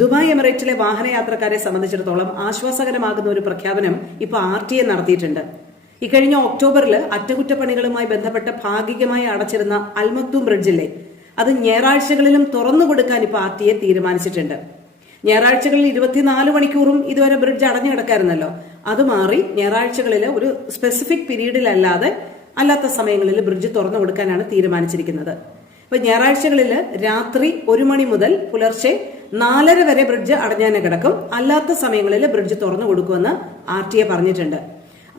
Dubai എമിറേറ്റിലെ വാഹനയാത്രക്കാരെ സംബന്ധിച്ചിടത്തോളം ആശ്വാസകരമാകുന്ന ഒരു പ്രഖ്യാപനം ഇപ്പോൾ ആർ ടി എ നടത്തിയിട്ടുണ്ട്. ഇക്കഴിഞ്ഞ ഒക്ടോബറിൽ അറ്റകുറ്റപ്പണികളുമായി ബന്ധപ്പെട്ട് ഭാഗികമായി അടച്ചിരുന്ന അൽമക്തൂം ബ്രിഡ്ജില്ലേ അത് ഞായറാഴ്ചകളിലും തുറന്നു കൊടുക്കാൻ ഇപ്പോൾ ആർ ടി എ തീരുമാനിച്ചിട്ടുണ്ട്. ഞായറാഴ്ചകളിൽ ഇരുപത്തിനാല് മണിക്കൂറും ഇതുവരെ ബ്രിഡ്ജ് അടഞ്ഞു കിടക്കായിരുന്നല്ലോ. അത് മാറി ഞായറാഴ്ചകളിൽ ഒരു സ്പെസിഫിക് പീരീഡിലല്ലാതെ അല്ലാത്ത സമയങ്ങളിൽ ബ്രിഡ്ജ് തുറന്നു കൊടുക്കാനാണ് തീരുമാനിച്ചിരിക്കുന്നത്. ഇപ്പൊ ഞായറാഴ്ചകളിൽ രാത്രി ഒരു മണി മുതൽ പുലർച്ചെ നാലര വരെ ബ്രിഡ്ജ് അടഞ്ഞാനെ കിടക്കും. അല്ലാത്ത സമയങ്ങളിൽ ബ്രിഡ്ജ് തുറന്നു കൊടുക്കുമെന്ന് ആർ ടി എ പറഞ്ഞിട്ടുണ്ട്.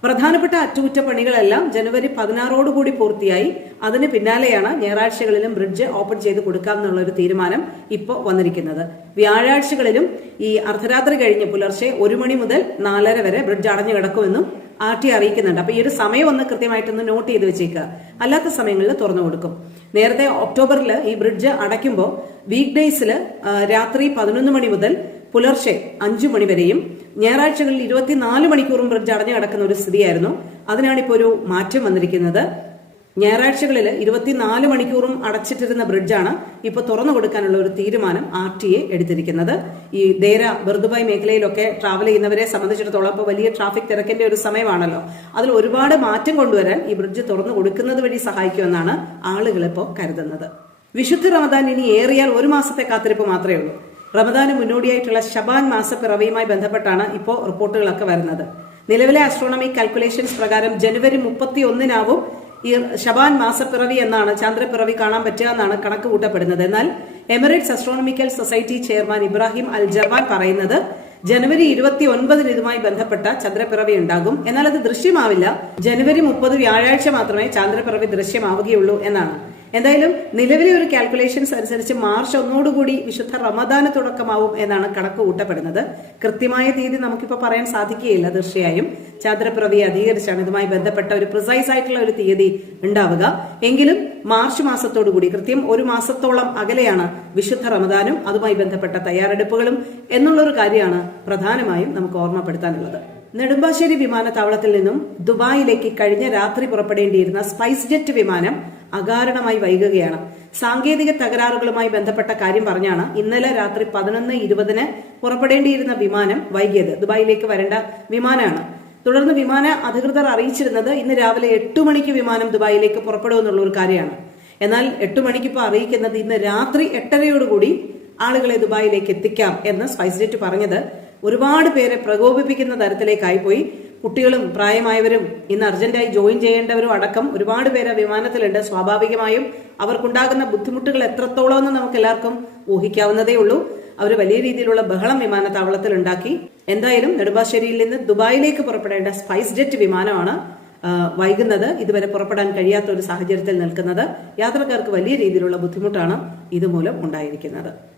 പ്രധാനപ്പെട്ട അറ്റകുറ്റപ്പണികളെല്ലാം ജനുവരി പതിനാറോടുകൂടി പൂർത്തിയായി. അതിന് പിന്നാലെയാണ് ഞായറാഴ്ചകളിലും ബ്രിഡ്ജ് ഓപ്പൺ ചെയ്ത് കൊടുക്കാമെന്നുള്ള ഒരു തീരുമാനം ഇപ്പോൾ വന്നിരിക്കുന്നത്. വ്യാഴാഴ്ചകളിലും ഈ അർദ്ധരാത്രി കഴിഞ്ഞ് പുലർച്ചെ ഒരു മണി മുതൽ നാലര വരെ ബ്രിഡ്ജ് അടഞ്ഞു കിടക്കുമെന്നും ആർ ടി അറിയിക്കുന്നുണ്ട്. അപ്പൊ ഈ ഒരു സമയം ഒന്ന് കൃത്യമായിട്ടൊന്ന് നോട്ട് ചെയ്ത് വെച്ചേക്കുക. അല്ലാത്ത സമയങ്ങളിൽ തുറന്നു കൊടുക്കും. നേരത്തെ ഒക്ടോബറിൽ ഈ ബ്രിഡ്ജ് അടയ്ക്കുമ്പോൾ വീക്ക് ഡേയ്സിൽ രാത്രി പതിനൊന്ന് മണി മുതൽ പുലർച്ചെ അഞ്ചു മണി വരെയും ഞായറാഴ്ചകളിൽ ഇരുപത്തിനാല് മണിക്കൂറും ബ്രിഡ്ജ് അടഞ്ഞു കിടക്കുന്ന ഒരു സ്ഥിതിയായിരുന്നു. അതിനാണ് ഇപ്പോൾ ഒരു മാറ്റം വന്നിരിക്കുന്നത്. ഞായറാഴ്ചകളിൽ ഇരുപത്തിനാല് മണിക്കൂറും അടച്ചിട്ടിരുന്ന ബ്രിഡ്ജാണ് ഇപ്പോൾ തുറന്നു കൊടുക്കാനുള്ള ഒരു തീരുമാനം ആർ ടി എ എടുത്തിരിക്കുന്നത്. ഈ ദേര ബർദുബായ് മേഖലയിലൊക്കെ ട്രാവൽ ചെയ്യുന്നവരെ സംബന്ധിച്ചിടത്തോളം ഇപ്പോൾ വലിയ ട്രാഫിക് തിരക്കിന്റെ ഒരു സമയമാണല്ലോ. അതിൽ ഒരുപാട് മാറ്റം കൊണ്ടുവരാൻ ഈ ബ്രിഡ്ജ് തുറന്നു കൊടുക്കുന്നത് വഴി സഹായിക്കുമെന്നാണ് ആളുകൾ ഇപ്പോൾ കരുതുന്നത്. വിശുദ്ധ റമദാൻ ഇനി ഏറിയാൽ ഒരു മാസത്തെ കാത്തിരിപ്പ് മാത്രമേ ഉള്ളൂ. റമദാന് മുന്നോടിയായിട്ടുള്ള ഷബാൻ മാസപ്പിറവിയുമായി ബന്ധപ്പെട്ടാണ് ഇപ്പോൾ റിപ്പോർട്ടുകളൊക്കെ വരുന്നത്. നിലവിലെ ആസ്ട്രോണമി കാൽക്കുലേഷൻസ് പ്രകാരം ജനുവരി മുപ്പത്തി ഒന്നിനാവും ഈ ഷബാൻ മാസപ്പിറവി എന്നാണ് ചന്ദ്രപ്പിറവി കാണാൻ പറ്റുക എന്നാണ് കണക്ക് കൂട്ടപ്പെടുന്നത്. എന്നാൽ Emirates Astronomical Society chairman Ibrahim Al Jarwan പറയുന്നത് ജനുവരി ഇരുപത്തി ഒൻപതിന് ഇതുമായി ബന്ധപ്പെട്ട ചന്ദ്രപ്പിറവി ഉണ്ടാകും. എന്നാൽ അത് ദൃശ്യമാവില്ല. ജനുവരി മുപ്പത് വ്യാഴാഴ്ച മാത്രമേ ചന്ദ്രപ്പിറവി ദൃശ്യമാവുകയുള്ളൂ എന്നാണ്. എന്തായാലും നിലവിലെ ഒരു കാൽക്കുലേഷൻസ് അനുസരിച്ച് മാർച്ച് ഒന്നോടുകൂടി വിശുദ്ധ റമദാന് തുടക്കമാവും എന്നാണ് കണക്ക് കൂട്ടപ്പെടുന്നത്. കൃത്യമായ തീയതി നമുക്കിപ്പോൾ പറയാൻ സാധിക്കുകയില്ല തീർച്ചയായും. ചാന്ദ്രപ്രവി അധികരിച്ചാണ് ഇതുമായി ബന്ധപ്പെട്ട ഒരു പ്രിസൈസ് ആയിട്ടുള്ള ഒരു തീയതി ഉണ്ടാവുക. എങ്കിലും മാർച്ച് മാസത്തോടുകൂടി കൃത്യം ഒരു മാസത്തോളം അകലെയാണ് വിശുദ്ധ റമദാനും അതുമായി ബന്ധപ്പെട്ട തയ്യാറെടുപ്പുകളും എന്നുള്ളൊരു കാര്യമാണ് പ്രധാനമായും നമുക്ക് ഓർമ്മപ്പെടുത്താനുള്ളത്. നെടുമ്പാശ്ശേരി വിമാനത്താവളത്തിൽ നിന്നും ദുബായിലേക്ക് കഴിഞ്ഞ രാത്രി പുറപ്പെടേണ്ടിയിരുന്ന സ്പൈസ് ജെറ്റ് വിമാനം അകാരണമായി വൈകുകയാണ്. സാങ്കേതിക തകരാറുകളുമായി ബന്ധപ്പെട്ട കാര്യം പറഞ്ഞാണ് ഇന്നലെ രാത്രി പതിനൊന്ന് ഇരുപതിന് പുറപ്പെടേണ്ടിയിരുന്ന വിമാനം വൈകിയത്. ദുബായിലേക്ക് വരേണ്ട വിമാനമാണ്. തുടർന്ന് വിമാന അധികൃതർ അറിയിച്ചിരുന്നത് ഇന്ന് രാവിലെ എട്ടു മണിക്ക് വിമാനം ദുബായിലേക്ക് പുറപ്പെടുമെന്നുള്ള ഒരു കാര്യമാണ്. എന്നാൽ എട്ടു മണിക്ക് ഇപ്പോൾ അറിയിക്കുന്നത് ഇന്ന് രാത്രി എട്ടരയോടുകൂടി ആളുകളെ ദുബായിലേക്ക് എത്തിക്കാം എന്ന് സ്പൈസ് ജെറ്റ് പറഞ്ഞത് ഒരുപാട് പേരെ പ്രകോപിപ്പിക്കുന്ന തരത്തിലേക്കായി പോയി കുട്ടികളും പ്രായമായവരും ഇന്ന് അർജന്റായി ജോയിൻ ചെയ്യേണ്ടവരും അടക്കം ഒരുപാട് പേര് വിമാനത്തിലുണ്ട്. സ്വാഭാവികമായും അവർക്കുണ്ടാകുന്ന ബുദ്ധിമുട്ടുകൾ എത്രത്തോളം എന്ന് നമുക്ക് എല്ലാവർക്കും ഊഹിക്കാവുന്നതേ ഉള്ളൂ. അവർ വലിയ രീതിയിലുള്ള ബഹളം വിമാനത്താവളത്തിൽ ഉണ്ടാക്കി. എന്തായാലും നെടുമ്പാശ്ശേരിയിൽ നിന്ന് ദുബായിലേക്ക് പുറപ്പെടേണ്ട സ്പൈസ് ജെറ്റ് വിമാനമാണ് വൈകുന്നത്. ഇതുവരെ പുറപ്പെടാൻ കഴിയാത്ത ഒരു സാഹചര്യത്തിൽ നിൽക്കുന്നത്. യാത്രക്കാർക്ക് വലിയ രീതിയിലുള്ള ബുദ്ധിമുട്ടാണ് ഇതുമൂലം ഉണ്ടായിരിക്കുന്നത്.